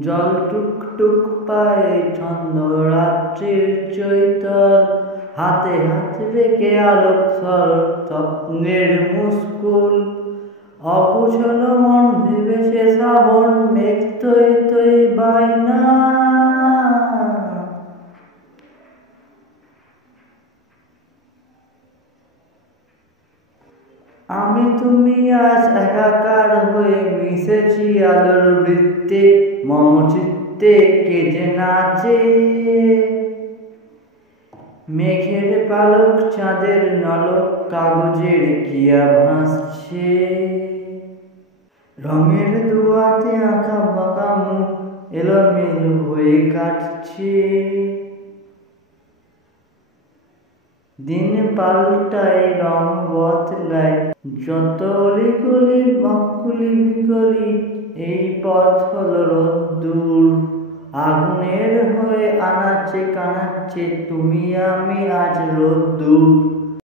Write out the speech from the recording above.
জল টুকটুক পায়ে ছন্দ রাত্রির চৈতল, হাতে হাত রেখে আলোকসল স্বপ্নের মুস্কুল। অকুশল মন ভেবে সে শ্রাবণ মেঘ তৈ তৈ বায়না। আমি তুমি আজ একাকার হয়ে মিশেছি আলোর বৃত্তে, মম চিত্তে কে যে নাচে। মেঘের পালক চাঁদের নলক কাগজের কিয়া ভাসছে। রঙের দুয়াতে আঁকা বাঁকা মুখ এলোমেলো হয়ে কাটছে। দিন পাল্টায় রং বদলায় যত অলিগলি বাঁকুলি বিগলি, এই পথ হলো রোদ্দুর। আগুনের হয়ে আনাচে কানাচে তুমি আমি আজ রোদ্দুর।